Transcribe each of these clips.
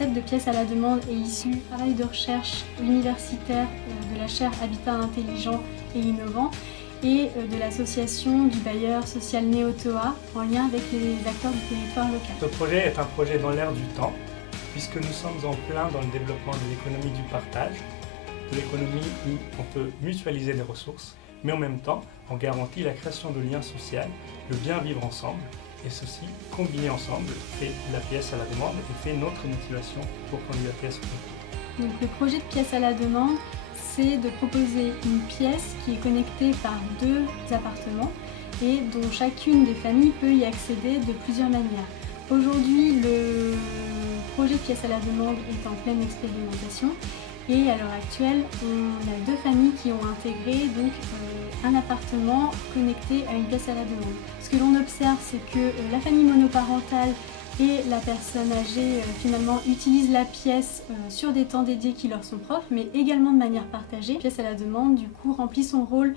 concept de pièce à la demande est issu du travail de recherche universitaire de la chaire Habitat intelligent et innovant et de l'association du bailleur social Néotoa en lien avec les acteurs du territoire local. Ce projet est un projet dans l'air du temps puisque nous sommes en plein dans le développement de l'économie du partage, de l'économie où on peut mutualiser des ressources, mais en même temps on garantit la création de liens sociaux, le bien vivre ensemble. Et ceci, combiné ensemble, fait la pièce à la demande et fait notre motivation pour conduire la pièce au concours. Donc, le projet de pièce à la demande, c'est de proposer une pièce qui est connectée par 2 appartements et dont chacune des familles peut y accéder de plusieurs manières. Aujourd'hui, le projet de pièce à la demande est en pleine expérimentation et à l'heure actuelle, on a 2 familles qui ont intégré donc, un appartement connecté à une pièce à la demande. Ce que l'on observe, c'est que la famille monoparentale et la personne âgée finalement utilisent la pièce sur des temps dédiés qui leur sont propres, mais également de manière partagée. La pièce à la demande, du coup, remplit son rôle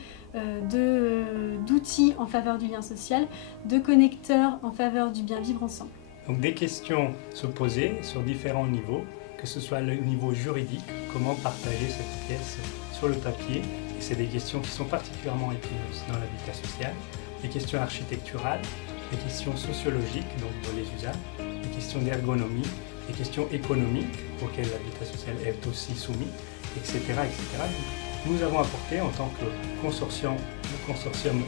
d'outil en faveur du lien social, de connecteur en faveur du bien vivre ensemble. Donc des questions se poser sur différents niveaux, que ce soit le niveau juridique, comment partager cette pièce sur le papier, et c'est des questions qui sont particulièrement épineuses dans l'habitat social, des questions architecturales, des questions sociologiques, donc dans les usages, des questions d'ergonomie, des questions économiques auxquelles l'habitat social est aussi soumis, etc., etc. Nous avons apporté en tant que consortium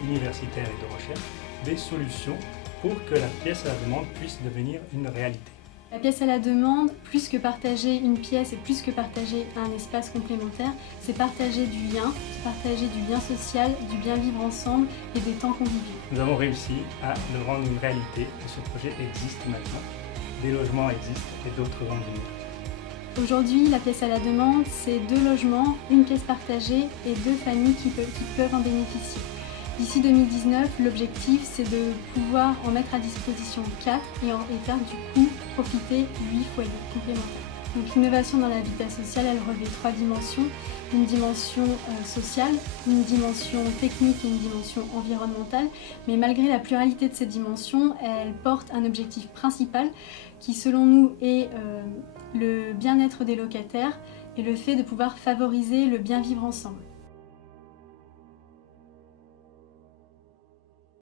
universitaire et de recherche des solutions pour que la pièce à la demande puisse devenir une réalité. La pièce à la demande, plus que partager une pièce et plus que partager un espace complémentaire, c'est partager du lien, partager du lien social, du bien vivre ensemble et des temps conviviaux. Nous avons réussi à le rendre une réalité et ce projet existe maintenant. Des logements existent et d'autres vont venir. Aujourd'hui, la pièce à la demande, c'est 2 logements, une pièce partagée et 2 familles qui peuvent en bénéficier. D'ici 2019, l'objectif c'est de pouvoir en mettre à disposition 4 et faire du coup profiter 8 foyers complémentaires. Donc l'innovation dans l'habitat social, elle revêt 3 dimensions. Une dimension sociale, une dimension technique et une dimension environnementale. Mais malgré la pluralité de ces dimensions, elle porte un objectif principal qui selon nous est le bien-être des locataires et le fait de pouvoir favoriser le bien vivre ensemble.